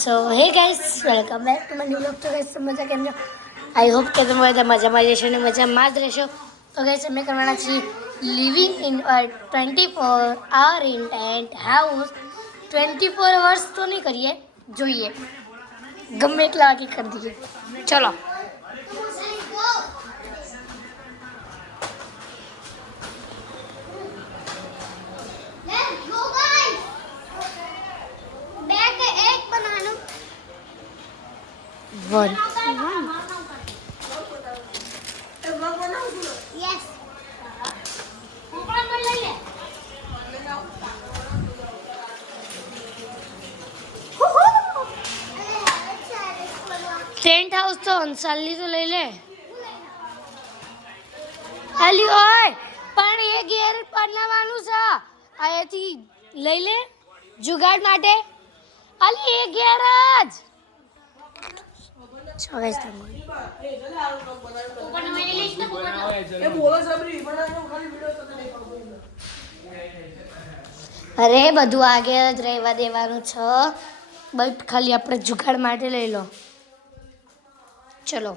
So hey guys welcome back to my new vlog તો guys મજા કેમ છો આઈ હોપ કે તમે બધા મજામાં રહેશો અને મજામાં જ રહેશો તો ગાઈસ અમે કરવાના છીએ living in twenty four hour in tent house twenty four hours તો નહીં કરીએ જોઈએ ગમે એટલા વાગે કરી દઈએ ચલો Let's go, guys. બે કે એક બનાવવાનું વન ટેન્ટ હાઉસ તો અંસાલી તો લઈ લે. અલી ઓય પણ એ ગેર બનાવવાનું છે. અહીંયાથી લઈ લે. જુગાડ માટે. અલી એ ગેર જ. અરે બધું આગે જ રહેવા દેવાનું છે. બટ ખાલી આપણે જુગાડ માટે લઈ લો. ચલો.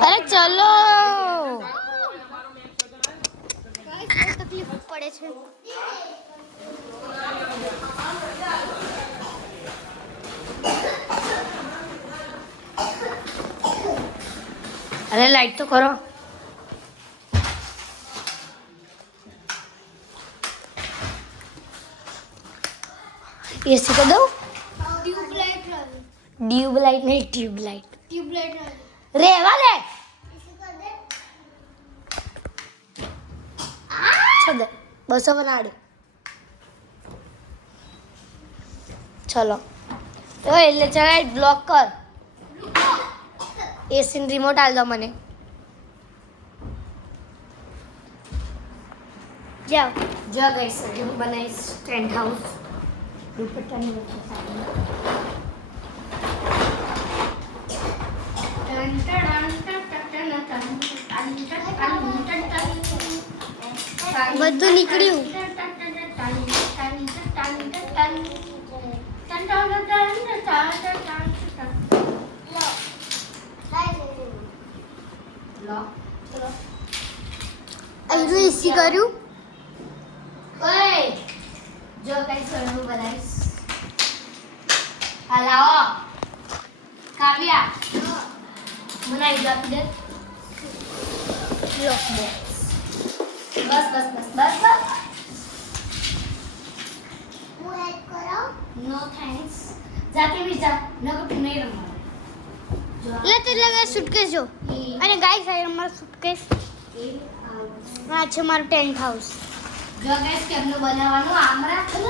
અરે ચલો તકલીફ પડે છે અરે લાઈટ તો કરો. એસી તો દઉં? ટ્યુબ લાઈટ નહીં ટ્યુબ લાઈટ ટ્યુબલાઇટ રેવા લે છોડ દે બસો બનાડ ચલો. તો એટલે ચલાય બ્લોક કર. એસીન રિમોટ આલ દો મને. જાઓ. જા ગઈ સર હું બનાવીશ ટેન્ટ હાઉસ દુપટ્ટાની વચ્ચે સાડી બધું નીકળ્યું. અહીં ઈસી કર્યું? ઓય જો કઈ સરનું બનાવીશ. હા લાવો કાવ્યા. બનાવી દો આપી દે લો બસ બસ બસ બસ બસ હું હેલ્પ કરાવ નો થેન્ક્સ જાતે બી જા નકર નહીં રમવાનું એટલે તે લગે સુટકેસ જો અને ગાઈસ આ અમારો સુટકેસ આ છે મારું ટેન્ટ હાઉસ જો ગાઈસ કેમનું બનાવવાનું આમ રાખો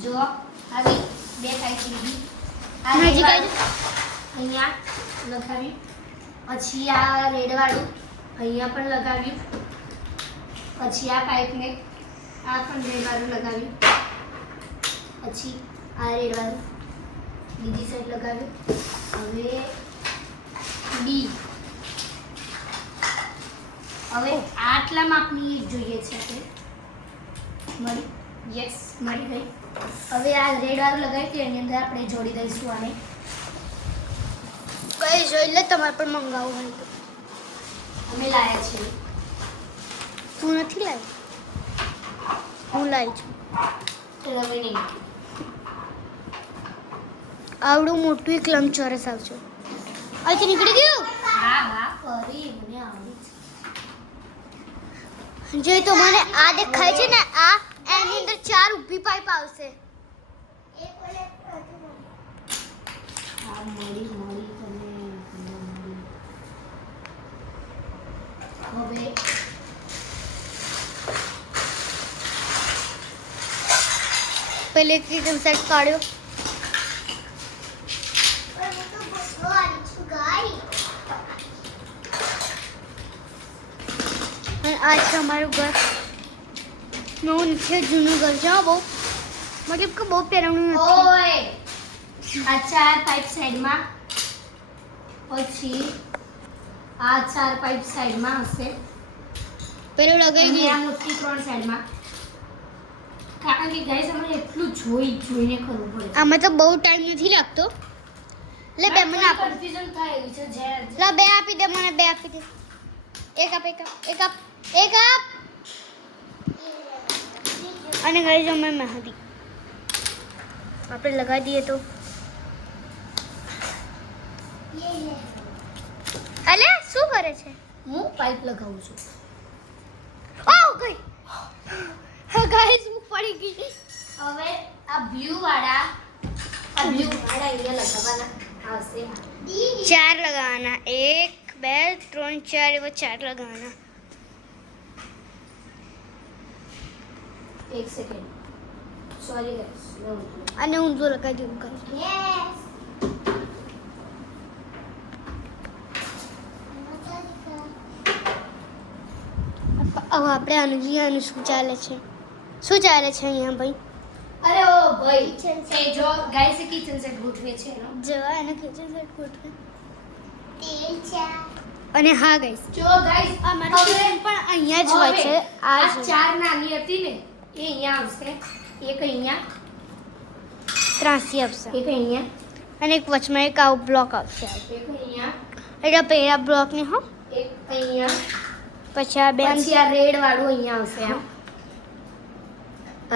જો આવી બે ખાઈ લીધી આ હજી રેડ અહીંયા. લગાવ્યું પછી આ રેડવાળું અહીંયા પણ લગાવ્યું. પછી આ પાઇપને આ પણ રેડવાળું લગાવ્યું. પછી આ રેડવાળું બીજી સાઈડ લગાવ્યું. હવે બી હવે આટલા માપની જોઈએ છે કે મળી? યસ મળી ગઈ. હવે આ રેડ વાળું લગાવી હતી એની અંદર આપણે જોડી દઈશું આને. કઈ જોઈ લે તમારે પણ મંગાવવું હોય તો. અમે લાયા છીએ. તું નથી લાવી હું લાવી છું. નહીં આવડું મોટું એક લંબચોરસ આવજો. અહીંથી નીકળી ગયું? હા હા કરી મને આવડે જે તો મને આ દેખાય છે ને આ એની અંદર ચાર ઊભી પાઇપ આવશે હા મળી મળી તને તને મળી હવે પહેલે એક સેટ કાઢ્યો આ છે અમારું ઘર. નવું નીચે જૂનું ઘર છે બહુ. મતલબ કે બહુ પહેરવાનું નથી. ઓય! આ ચાર પાઇપ સાઈડમાં પછી આ ચાર પાઇપ સાઈડમાં હશે. પેલું લગાવી આ મોટી ત્રણ સાઈડમાં કારણ કે ગાઈસ અમારે એટલું જોઈ જોઈને કરવું પડે. આમાં તો બહુ ટાઈમ નથી લાગતો. લે બે મને આપ. કન્ફ્યુઝન થાય છે જે લે બે આપી દે મને બે આપી દે. એક આપ એક આપ એક આપ એક આપ. અને ગાઈસ અમે મહેંદી. આપણે લગાવી દઈએ તો. અલે શું કરે છે? હું પાઇપ લગાવું છું. ઓ ગઈ. પડી ગઈ. હવે આ બ્લુ વાળા આ બ્લુ વાળા અહીંયા લગાવવાના આવશે. ચાર લગાવવાના. એક બે ત્રણ ચાર એવા ચાર લગાવવાના. એક સેકન્ડ સોરી ગાઈસ અને ઊંધો લગાવી દઉં ગાઈસ હવે આપણે અનુજી જોઈએ ચાલે છે. શું ચાલે છે અહીંયા ભાઈ? અરે ઓ ભાઈ એ જો ગાઈસ કિચન સેટ ગોઠવે છે એનો. જો એને કિચન સેટ ગોઠવે. અને હા ગાઈસ જો ગાઈસ અમારું કિચન પણ અહીંયા જ હોય છે. આ ચાર નાની હતી ને એ અહીંયા આવશે. એક અહીંયા. ત્રાસી આપશે એક અહીંયા. અને એક વચમાં એક આવું બ્લોક આવશે. એક અહીંયા. એટલે પહેલા બ્લોકની હો. એક અહીંયા. પછી આ બે પછી આ રેડ વાળું અહીંયા આવશે આમ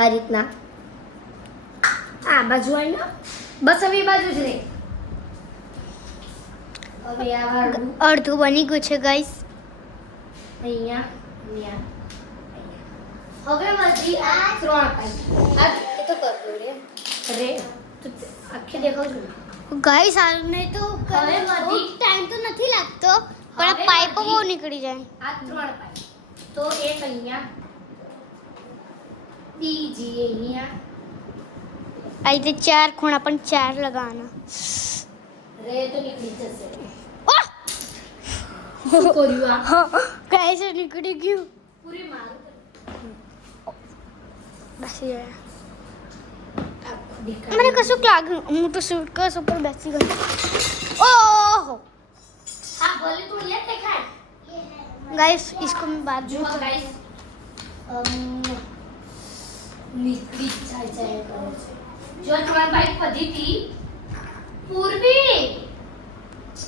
આ રીતના. આ બાજુ આવીને બસ હવે બાજુ જ નહીં આ અડધું બની ગયું છે ગાઈસ અહીંયા. હવે મારી આ ત્રણ પાઇપ આ તો કર દો રે. રે તો આખી દેખાવ છું ગાઈસ આને તો હવે મારી ટાઈમ તો નથી લાગતો પણ આ પાઇપો બહુ નીકળી જાય. આ ત્રણ પાઇપ તો એક અહીંયા બીજી અહીંયા આ રીતે ચાર ખૂણા પણ ચાર લગાવવાના રે તો નીકળી જશે ઓહ! શું કર્યું આ ગાઈસ નીકળી ગયું પૂરી મારું બેસી ગયા આખું દેખાય. મને કશું લાગ્યું હું તો સુટકેસ ઉપર બેસી ગઈ ઓહો હા ભલે તું અહીંયા જ દેખાય गाइस इसको मैं बाद જો में ગાઈસ નીકળી જાય જાય કરે છે. જો તમારી બાઈક પધી હતી પૂર્વી